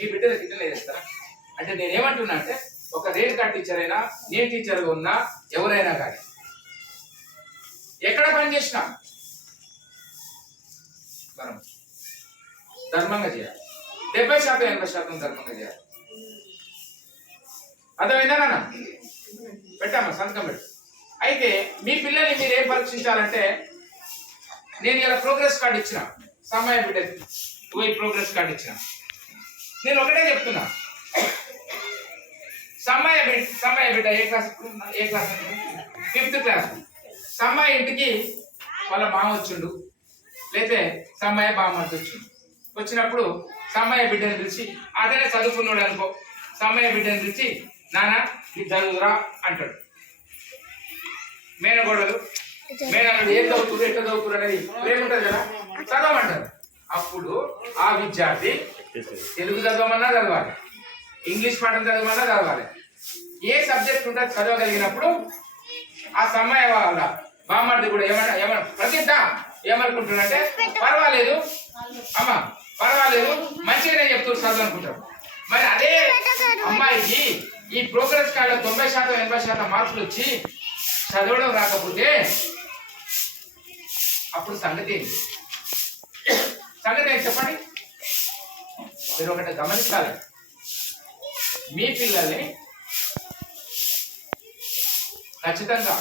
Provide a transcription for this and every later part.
మీ బిడ్డలకు ఇట్లనే చేస్తారా అంటే నేనేమంటున్నా అంటే ఒక రేణుకా టీచర్ అయినా నేను టీచర్గా ఉన్నా ఎవరైనా కానీ ఎక్కడ పని చేసినా మనం ధర్మంగా చేయాలి. 70% 80% ధర్మంగా చేయాలి. అర్థమైందా నాన్న? పెట్టామా సంతకం పెట్టు. అయితే మీ పిల్లల్ని మీరు ఏం పరీక్షించాలంటే నేను ఇలా ప్రోగ్రెస్ కార్డు ఇచ్చిన సమయ బిడ్డ ఈ ప్రోగ్రెస్ కార్డు ఇచ్చిన నేను ఒకటే చెప్తున్నా సమయ బిడ్డ ఏ క్లాస్ 5th క్లాస్ సమయ ఇంటికి వాళ్ళ మామ వచ్చిండు లేతే సమయ బామ్మర్ది వచ్చిండు. వచ్చినప్పుడు సమయ బిడ్డని పిలిచి అదే చదువుకున్నాడు అనుకో సమయ బిడ్డని పిలిచి నాన్న ఇది చదువురా అంటాడు. మేనగోడలు మేనల్లుడు ఏం చదువుతురు ఎట్లా చదువుతురు అనేది ఏముంటుంది కదా చదవమంటారు. అప్పుడు ఆ విద్యార్థి తెలుగు చదవమన్నా చదవాలి, ఇంగ్లీష్ పాఠం చదవమన్నా చదవాలి. ఏ సబ్జెక్ట్ ఉంటే చదవగలిగినప్పుడు ఆ సమయ వాళ్ళ బామ్మర్ది కూడా ఏమన్నా ప్రతిద్దా ఏమనుకుంటున్నాడంటే పర్వాలేదు అమ్మ పర్వాలేదు మంచిగానే చెప్తున్నారు చదువు అనుకుంటారు. మరి అదే అమ్మాయికి ఈ ప్రోగ్రెస్ కార్డులో 90% 80% మార్కులు వచ్చి చదవడం రాకపోతే అప్పుడు సంగతి ఏంటి చెప్పండి. మీరు ఒకటి గమనించాలి, మీ పిల్లల్ని ఖచ్చితంగా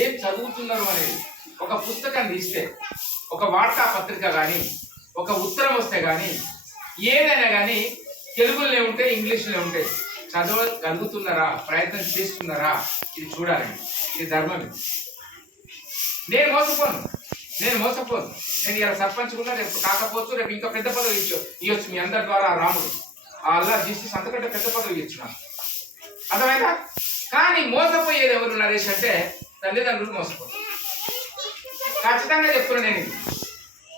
ఏం చదువుతున్నారు అనేది ఒక పుస్తకం తీస్తే ఒక వార్తాపత్రిక కానీ ఒక ఉత్తరం వస్తే కానీ ఏదైనా కానీ తెలుగులోనే ఉంటే ఇంగ్లీష్లో ఉంటే చదవగలుగుతున్నారా ప్రయత్నం చేస్తున్నారా ఇది చూడాలండి. ఇది ధర్మమే. నేను మోసపోను నేను ఇలా సర్పంచ్ కూడా రేపు కాకపోవచ్చు రేపు ఇంకా పెద్ద పదవి ఇవ్వచ్చు మీ అందరి ద్వారా రాముడు అల్లా తీసి సంతకంటే పెద్ద పదవి ఇవ్వచ్చు నాకు అర్థమైందా. కానీ మోసపోయేది ఎవరు నరేష్ అంటే తల్లిదండ్రులు మోసపోతారు. ఖచ్చితంగా చెప్తున్నాను నేను,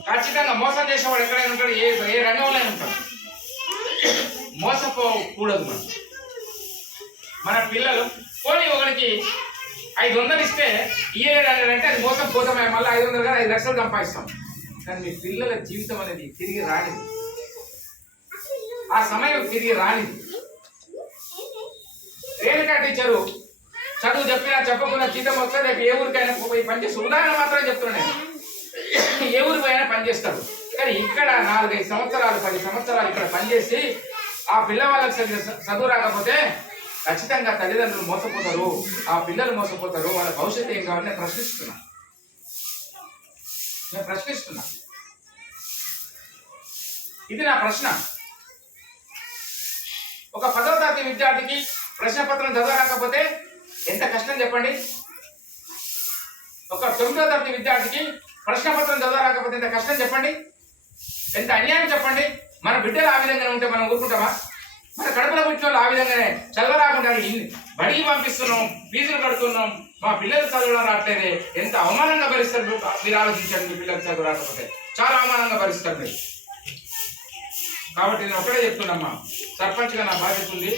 ఖచ్చితంగా మోసం చేసేవాడు ఎక్కడైనా ఉంటాడు, ఏ రంగంలో ఉంటాడు. మోసపోకూడదు. మన పిల్లలు పోనీ ఒకరికి 500 ఇస్తే అంటే అది మోసం పోతామే, మళ్ళీ 500 కానీ 5 లక్షలు సంపాదిస్తాం. కానీ మీ పిల్లల జీవితం అనేది తిరిగి రానిది, ఆ సమయం తిరిగి రానిది. రేణుకా టీచరు చదువు చెప్పినా చెప్పకుండా జీతం వస్తే రేపు ఏ ఊరికైనా పోయి పనిచేస్తారు. ఉదాహరణ మాత్రమే చెప్తున్నాను నేను, ఏ ఊరికి పోయినా పనిచేస్తారు. కానీ ఇక్కడ 4-5 సంవత్సరాలు 10 సంవత్సరాలు ఇక్కడ పనిచేసి ఆ పిల్లవాళ్ళకి చదువు రాకపోతే ఖచ్చితంగా తల్లిదండ్రులు మోసపోతారు, ఆ పిల్లలు మోసపోతారు. వాళ్ళ భవిష్యత్తు ఏం కావాలని నేను ప్రశ్నిస్తున్నా. ఇది నా ప్రశ్న. ఒక 10వ తరగతి విద్యార్థికి ప్రశ్నపత్రం చదవరాకపోతే ఎంత కష్టం చెప్పండి. ఒక 9వ తరగతి విద్యార్థికి ప్రశ్నపత్రం చదవరాకపోతే ఎంత కష్టం చెప్పండి, ఎంత అన్యాయం చెప్పండి. మన బిడ్డలు ఆ విధంగా ఉంటే మనం ఊరుకుంటామా? మన కడుపులో పుట్టిన వాళ్ళు ఆ విధంగానే చదవరాకుండా బడికి పంపిస్తున్నాం, ఫీజులు కడుతున్నాం, మా పిల్లలు చదవడం రావట్లేదే, ఎంత అవమానంగా భరిస్తారు. మీరు ఆలోచించండి, మీ పిల్లలు చదువు రాకపోతే చాలా అవమానంగా భరిస్తారు మీరు. కాబట్టి నేను ఒకటే చెప్తున్నామ్మా, సర్పంచ్గా నా బాధ్యత ఉంది.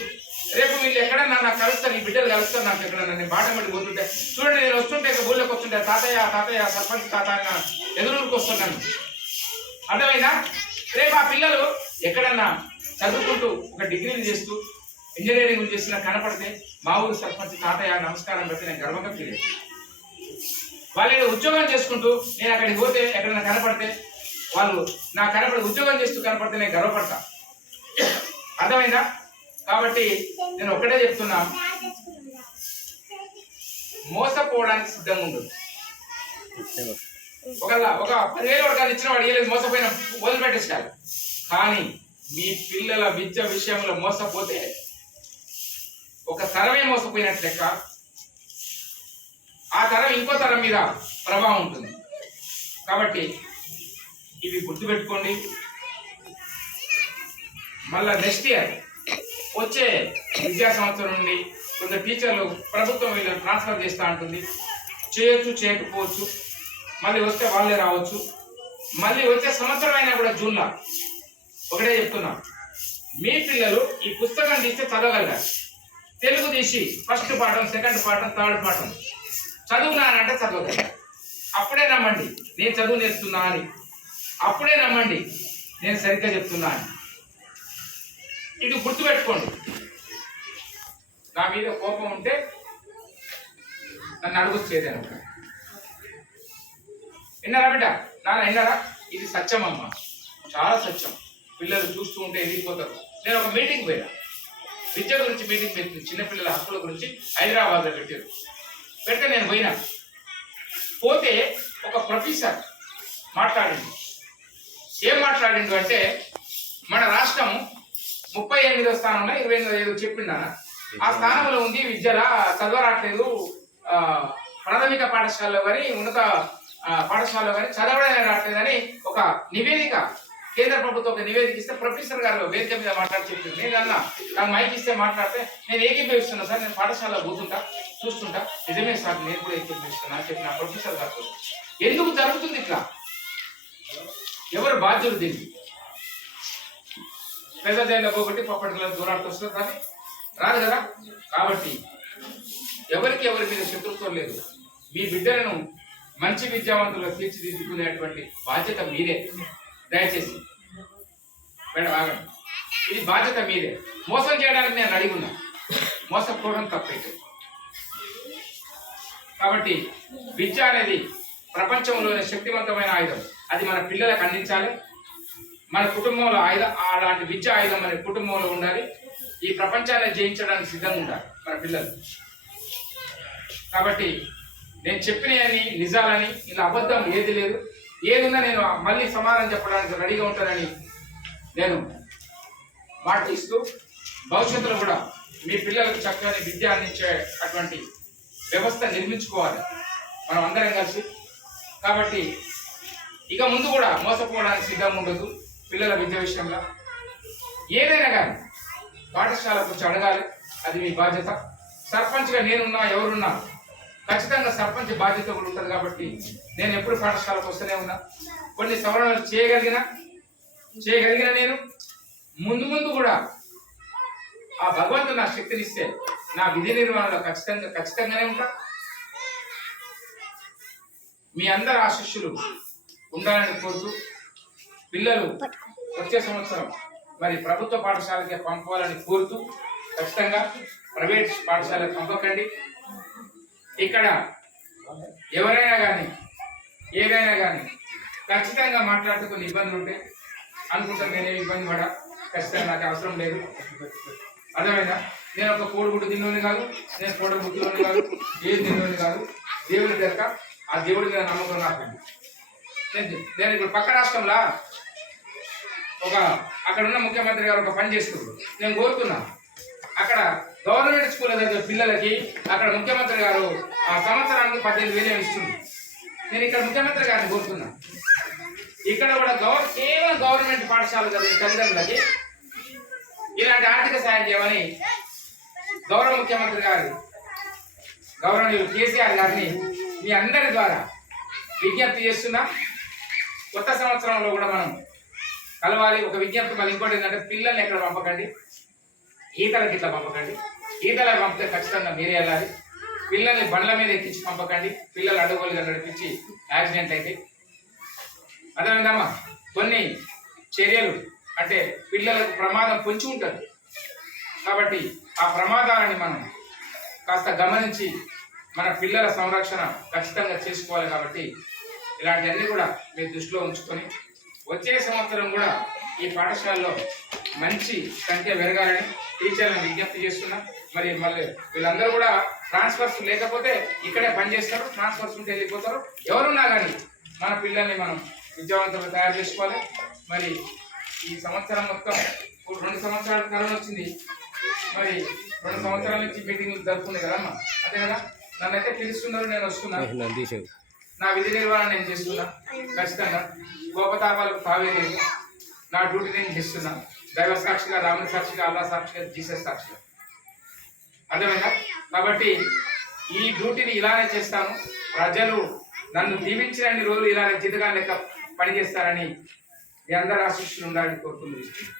రేపు వీళ్ళు ఎక్కడన్నా నాకు కలుస్తారు, ఈ బిడ్డలు కలుస్తారు నాకు ఎక్కడన్నా, నేను బాట పడి పోతుంటే చూడండి, నేను వస్తుంటే ఊళ్ళోకి వస్తుంటే తాతయ్య సర్పంచ్ తాతయ్య ఎదురుకి వస్తున్నాను. అర్థమైందా? రేపు ఆ పిల్లలు ఎక్కడన్నా చదువుకుంటూ ఒక డిగ్రీలు చేస్తూ ఇంజనీరింగ్ చేస్తున్నా కనపడితే మా ఊరు సర్పంచ్ తాతయ్య నమస్కారం పెట్టి నేను గర్వంగా ఫీల్ అయ్యాను. వాళ్ళు ఉద్యోగం చేసుకుంటూ నేను అక్కడికి పోతే ఎక్కడైనా కనపడితే వాళ్ళు నాకు కనపడి ఉద్యోగం చేస్తూ కనపడితే నేను గర్వపడతా. అర్థమైందా? కాబట్టి నేను ఒకటే చెప్తున్నా, మోసపోవడానికి సిద్ధంగా ఉండదు. ఒక 10,000 వర్గాలు ఇచ్చిన వాడు ఏలేదు, మోసపోయిన వదిలిపెట్టేసారు. కానీ మీ పిల్లల విద్య విషయంలో మోసపోతే ఒక తరమే మోసపోయినట్లు లెక్క, ఆ తరం ఇంకో తరం మీద ప్రభావం ఉంటుంది. కాబట్టి ఇవి గుర్తుపెట్టుకోండి. మళ్ళా నెక్స్ట్ ఇయర్ వచ్చే విద్యా సంవత్సరం నుండి కొంత టీచర్లు ప్రభుత్వం వీళ్ళని ట్రాన్స్ఫర్ చేస్తూ ఉంటుంది. చేయొచ్చు, చేయకపోవచ్చు, మళ్ళీ వస్తే వాళ్ళే రావచ్చు. మళ్ళీ వచ్చే సంవత్సరం అయినా కూడా జూన్లో ఒకటే చెప్తున్నా, మీ పిల్లలు ఈ పుస్తకం తీస్తే చదవగలగాలి. తెలుగు తీసి ఫస్ట్ పాఠం, సెకండ్ పాఠం, థర్డ్ పాఠం చదువునానంటే చదవగలగాలి. అప్పుడే నమ్మండి నేను చదువు నేర్చుతున్నా అని, అప్పుడే నమ్మండి నేను సరిగ్గా చెప్తున్నా అని. ఇది గుర్తుపెట్టుకోండి. నా మీద కోపం ఉంటే నన్ను అడుగుచ్చేదేను. విన్నారా బిడ్డ? నాన్న విన్నారా? ఇది సత్యం అమ్మ, చాలా సత్యం. పిల్లలు చూస్తూ ఉంటే ఎదిగిపోతారు. నేను ఒక మీటింగ్ పోయినా, విద్య గురించి మీటింగ్ పెట్టింది, చిన్నపిల్లల హక్కుల గురించి హైదరాబాద్లో పెట్టారు. పెడితే నేను పోయినా. పోతే ఒక ప్రొఫెసర్ మాట్లాడిండు. ఏం మాట్లాడిండు అంటే, మన రాష్ట్రం 38వ స్థానంలో 28 చెప్పిండు అన్న. ఆ స్థానంలో ఉంది, విద్యల చదవరాట్లేదు, ప్రాథమిక పాఠశాలలో కానీ ఉన్నత పాఠశాలలో కానీ చదవడమే రావట్లేదని ఒక నివేదిక, కేంద్ర ప్రభుత్వం ఒక నివేదిక ఇస్తే ప్రొఫెసర్ గారు వేదిక మీద మాట్లాడి చెప్పింది. నేను అన్నా, నాకు మైక్ ఇస్తే మాట్లాడితే నేను ఏకీభవిస్తున్నా సార్, నేను పాఠశాలలో కూర్చుంటా చూస్తుంటా. నిజమే సార్, నేను కూడా ఏకీభవిస్తున్నా అని చెప్పిన ప్రొఫెసర్ గారు. ఎందుకు జరుగుతుంది ఇట్లా? ఎవరు బాధ్యులు దీనికి? పెద్ద జైల్లో పోగొట్టి పప్పటిలో దూరాలకు వస్తుంది కానీ రాదు కదా. కాబట్టి ఎవరికి ఎవరి మీద శత్రుత్వం లేదు. మీ బిడ్డలను మంచి విద్యావంతులుగా తీర్చిదిద్దుకునేటువంటి బాధ్యత మీదే. దయచేసి మేడం ఆగండి, ఇది బాధ్యత మీదే. మోసం చేయడానికి నేను అడిగి ఉన్నా, మోసపోవడం తప్పైతే. కాబట్టి విద్య అనేది ప్రపంచంలోనే శక్తివంతమైన ఆయుధం. అది మన పిల్లలకు అందించాలి. మన కుటుంబంలో అలాంటి విద్య ఆయుధం మన కుటుంబంలో ఉండాలి. ఈ ప్రపంచాన్ని జయించడానికి సిద్ధంగా ఉండాలి మన పిల్లలు. కాబట్టి నేను చెప్పినవని నిజాలని, ఇలా అబద్ధం ఏది లేదు. ఏదున్నా నేను మళ్ళీ సమాధానం చెప్పడానికి రెడీగా ఉంటానని నేను మాట ఇస్తూ, భవిష్యత్తులో కూడా మీ పిల్లలకు చక్కని విద్య అందించే అటువంటి వ్యవస్థ నిర్మించుకోవాలి మనం అందరం కలిసి. కాబట్టి ఇక ముందు కూడా మోసపోవడానికి సిద్ధంగా ఉండదు పిల్లల విద్య విషయంలో. ఏదైనా కానీ పాఠశాల గురించి అడగాలి, అది మీ బాధ్యత. సర్పంచ్గా నేనున్నా, ఎవరున్నా ఖచ్చితంగా సర్పంచ్ బాధ్యత కూడా ఉంటుంది. కాబట్టి నేను ఎప్పుడు పాఠశాలకు వస్తూనే ఉన్నా. కొన్ని సవరణలు చేయగలిగిన నేను ముందు కూడా ఆ భగవంతుడు నాకు శక్తినిస్తే నా విధి నిర్వహణలో ఖచ్చితంగానే ఉంటా. మీ అందరి ఆశీస్సులు ఉండాలని కోరుతూ, పిల్లలు వచ్చే సంవత్సరం మరి ప్రభుత్వ పాఠశాలకే పంపాలని కోరుతూ, ఖచ్చితంగా ప్రైవేట్ పాఠశాలకు పంపకండి. ఇక్కడ ఎవరైనా కానీ ఏదైనా కానీ ఖచ్చితంగా మాట్లాడుకుని ఇబ్బందులు ఉంటాయి అనుకుంటాను. నేనేమి ఇబ్బంది పడా, ఖచ్చితంగా నాకు అవసరం లేదు. అర్థమైందా? నేను ఒక కోడిగుడ్డు తిన్నోని కాదు, నేను కోడగుడ్డులోని కాదు, ఏది తిన్నోని కాదు. దేవుడి దగ్గర ఆ దేవుడి మీద నమ్మకం నాకు. నేను ఇప్పుడు పక్క రాష్ట్రంలో అక్కడ ఉన్న ముఖ్యమంత్రి గారు ఒక పని చేస్తున్నారు. నేను కోరుతున్నా, అక్కడ గవర్నమెంట్ స్కూల్ చదివే పిల్లలకి అక్కడ ముఖ్యమంత్రి గారు ఆ సంవత్సరానికి 18,000 ఇస్తుంది. నేను ఇక్కడ ముఖ్యమంత్రి గారిని కోరుతున్నా, ఇక్కడ కూడా కేవలం గవర్నమెంట్ పాఠశాల చదివే తల్లిదండ్రులకి ఇలాంటి ఆర్థిక సాయం చేయమని గౌరవ ముఖ్యమంత్రి గారు, గౌరవనీయులు కేసీఆర్ గారిని మీ అందరి ద్వారా విజ్ఞప్తి చేస్తున్నా. కొత్త సంవత్సరంలో కూడా మనం కలవాలి. ఒక విజ్ఞప్తి మళ్ళీ ఇంకోటి ఏంటంటే, పిల్లల్ని ఎక్కడ పంపకండి, ఈతలకి ఇట్లా పంపకండి. ఈతలకు పంపితే ఖచ్చితంగా మీరే వెళ్ళాలి. పిల్లల్ని బండ్ల మీద ఎక్కించి పంపకండి. పిల్లలు అడుగులుగా నడిపించి యాక్సిడెంట్ అయితే అదేవిధమ్మా కొన్ని చర్యలు అంటే పిల్లలకు ప్రమాదం పొంచి ఉంటుంది. కాబట్టి ఆ ప్రమాదాలని మనం కాస్త గమనించి మన పిల్లల సంరక్షణ ఖచ్చితంగా చేసుకోవాలి. కాబట్టి ఇలాంటివన్నీ కూడా మీరు దృష్టిలో ఉంచుకొని వచ్చే సంవత్సరం కూడా ఈ పాఠశాలలో మంచి సంఖ్య పెరగాలని టీచర్లను విజ్ఞప్తి చేస్తున్నా. మరి మళ్ళీ వీళ్ళందరూ కూడా ట్రాన్స్ఫర్స్ లేకపోతే ఇక్కడే పనిచేస్తారు, ట్రాన్స్ఫర్స్ ఉంటే వెళ్ళిపోతారు. ఎవరున్నా కానీ మన పిల్లల్ని మనం విద్యావంతులు తయారు చేసుకోవాలి. మరి ఈ సంవత్సరం మొత్తం 2 సంవత్సరాల కరోనా వచ్చింది. మరి 2 సంవత్సరాల నుంచి మీటింగ్లు జరుపుకునే కదమ్మా, అదే కదా. నన్నైతే పిలుస్తున్నారు, నేను వస్తున్నా, నా విధి నిర్వహణ నేను చేస్తున్నా. ఖచ్చితంగా కోపతాపాలకు తావే లేదు. నా డ్యూటీ నేను చేస్తున్నా, దైవ సాక్షిగా, రాముని సాక్షిగా, అల్లా సాక్షిగా, జీసస్ సాక్షిగా. అర్థమైందా? కాబట్టి ఈ డ్యూటీని ఇలానే చేస్తాను. ప్రజలు నన్ను దీవించినన్ని రోజులు ఇలానే జీతగా లెక్క పనిచేస్తారని మీ అందరి ఆశీస్సులు ఉండాలని కోరుకుంటున్నాను.